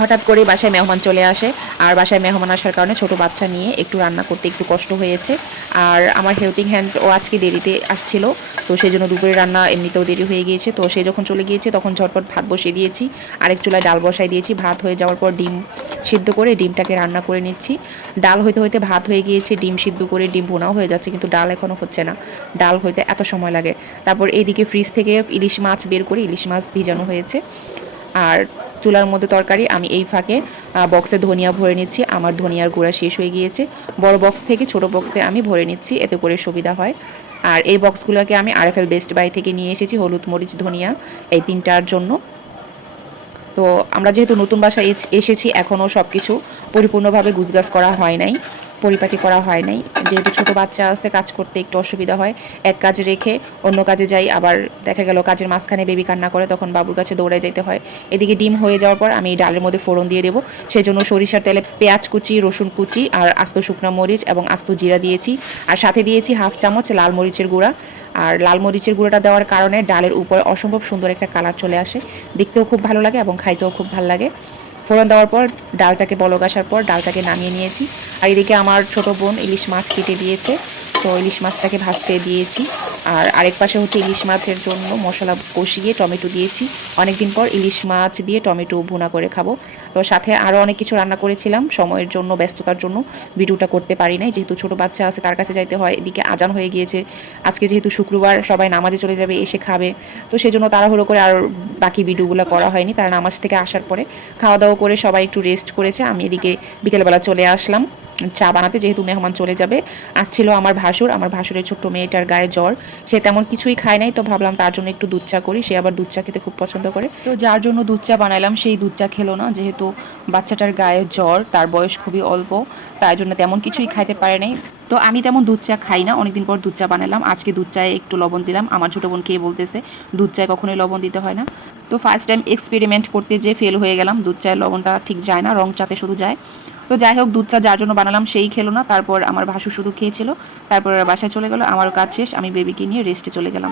হঠাৎ করে বাসায় মেহমান চলে আসে, আর বাসায় মেহমান আসার কারণে ছোট বাচ্চা নিয়ে একটু রান্না করতে একটু কষ্ট হয়েছে। আর আমার হেল্পিং হ্যান্ড ও আজকে দেরিতে আসছিল, তো সেই জন্য দুপুরে রান্না এমনিতেও দেরি হয়ে গিয়েছে। তো সে যখন চলে গিয়েছে তখন ঝটপট ভাত বসিয়ে দিয়েছি, আরেক চুলায় ডাল বসাই দিয়েছি। ভাত হয়ে যাওয়ার পর ডিম সিদ্ধ করে ডিমটাকে রান্না করে নিচ্ছি। ডাল হইতে হইতে ভাত হয়ে গিয়েছে, ডিম সিদ্ধ করে ডিম ভুনাও হয়ে যাচ্ছে, কিন্তু ডাল এখনও হচ্ছে না। ডাল হইতে এত সময় লাগে। তারপর এইদিকে ফ্রিজ থেকে ইলিশ মাছ বের করে ইলিশ মাছ ভিজানো হয়েছে। আর চুলার মধ্যে তরকারি, আমি এই ফাঁকে বক্সে ধনিয়া ভরে নিচ্ছি। আমার ধনিয়ার গুঁড়া শেষ হয়ে গিয়েছে, বড় বক্স থেকে ছোট বক্সে আমি ভরে নিচ্ছি, এতে করে সুবিধা হয়। আর এই বক্সগুলোকে আমি আরএফএল বেস্ট বাই থেকে নিয়ে এসেছি, হলুদ মরিচ ধনিয়া এই তিনটার জন্য। তো আমরা যেহেতু নতুন বাসায় এসেছি, এখনও সব কিছু পরিপূর্ণভাবে গুছগাছ করা হয় নাই, পরিপাটি করা হয় নাই। যেহেতু ছোটো বাচ্চা আছে, কাজ করতে একটু অসুবিধা হয়। এক কাজে রেখে অন্য কাজে যাই, আবার দেখা গেল কাজের মাঝখানে বেবি কান্না করে, তখন বাবুর কাছে দৌড়ায় যেতে হয়। এদিকে ডিম হয়ে যাওয়ার পর আমি ডালের মধ্যে ফোড়ন দিয়ে দেবো। সেই জন্য সরিষার তেলে পেঁয়াজ কুচি, রসুন কুচি আর আস্ত শুকনো মরিচ এবং আস্ত জিরা দিয়েছি। আর সাথে দিয়েছি হাফ চামচ লাল মরিচের গুঁড়া। আর লাল মরিচের গুঁড়োটা দেওয়ার কারণে ডালের উপরে অসম্ভব সুন্দর একটা কালার চলে আসে, দেখতেও খুব ভালো লাগে এবং খাইতেও খুব ভালো লাগে। ফোড়ন দেওয়ার পর ডালটাকে বলক আসার পর ডালটাকে নামিয়ে নিয়েছি। আর এদিকে আমার ছোট বোন ইলিশ মাছ কেটে দিয়েছে, তো ইলিশ মাছটাকে ভাজতে দিয়েছি। আর আরেক পাশে হচ্ছে ইলিশ মাছের জন্য মশলা কষিয়ে টমেটো দিয়েছি। অনেকদিন পর ইলিশ মাছ দিয়ে টমেটো ভুনা করে খাবো। তো সাথে আরও অনেক কিছু রান্না করেছিলাম, সময়ের জন্য ব্যস্ততার জন্য ভিডিওটা করতে পারি নাই, যেহেতু ছোট বাচ্চা আছে তার কাছে যাইতে হয়। এদিকে আজান হয়ে গিয়েছে, আজকে যেহেতু শুক্রবার সবাই নামাজে চলে যাবে, এসে খাবে, তো সেজন্য তাড়াহুড়ো করে আর বাকি ভিডিওগুলো করা হয়নি। তারা নামাজ থেকে আসার পরে খাওয়া দাওয়া করে সবাই একটু রেস্ট করেছে। আমি এদিকে বিকেলবেলা চলে আসলাম চা বানাতে, যেহেতু মেহমান চলে যাবে। আসছিল আমার ভাসুর, আমার ভাসুরের ছোট্ট মেয়েটার গায়ে জ্বর, সে তেমন কিছুই খায় নাই, তো ভাবলাম তার জন্য একটু দুধ চা করি। সে আবার দুধ চা খেতে খুব পছন্দ করে, তো যার জন্য দুধ চা বানাইলাম। সেই দুধ চা খেলো না, যেহেতু বাচ্চাটার গায়ে জ্বর, তার বয়স খুবই অল্প, তাই জন্য তেমন কিছুই খাইতে পারে নাই। তো আমি তেমন দুধ চা খাই না, অনেকদিন পর দুধ চা বানালাম। আজকে দুধ চায়ে একটু লবণ দিলাম। আমার ছোটো বোন খেয়ে বলতেছে দুধ চায় কখনোই লবণ দিতে হয় না। তো ফার্স্ট টাইম এক্সপেরিমেন্ট করতে যে ফেল হয়ে গেলাম, দুধ চায়ের লবণটা ঠিক যায় না, রং চাতে শুধু যায়। তো যাই হোক, দুধ চা যার জন্য বানালাম সেই খেলো না, তারপর আমার ভাসু শুধু খেয়েছিল। তারপর বাসায় চলে গেল, আমারও কাজ শেষ, আমি বেবিকে নিয়ে রেস্টে চলে গেলাম।